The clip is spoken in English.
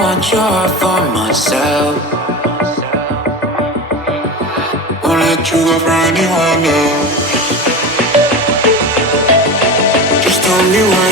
want your heart for myself. Won't let you go for anyone else. Just tell me why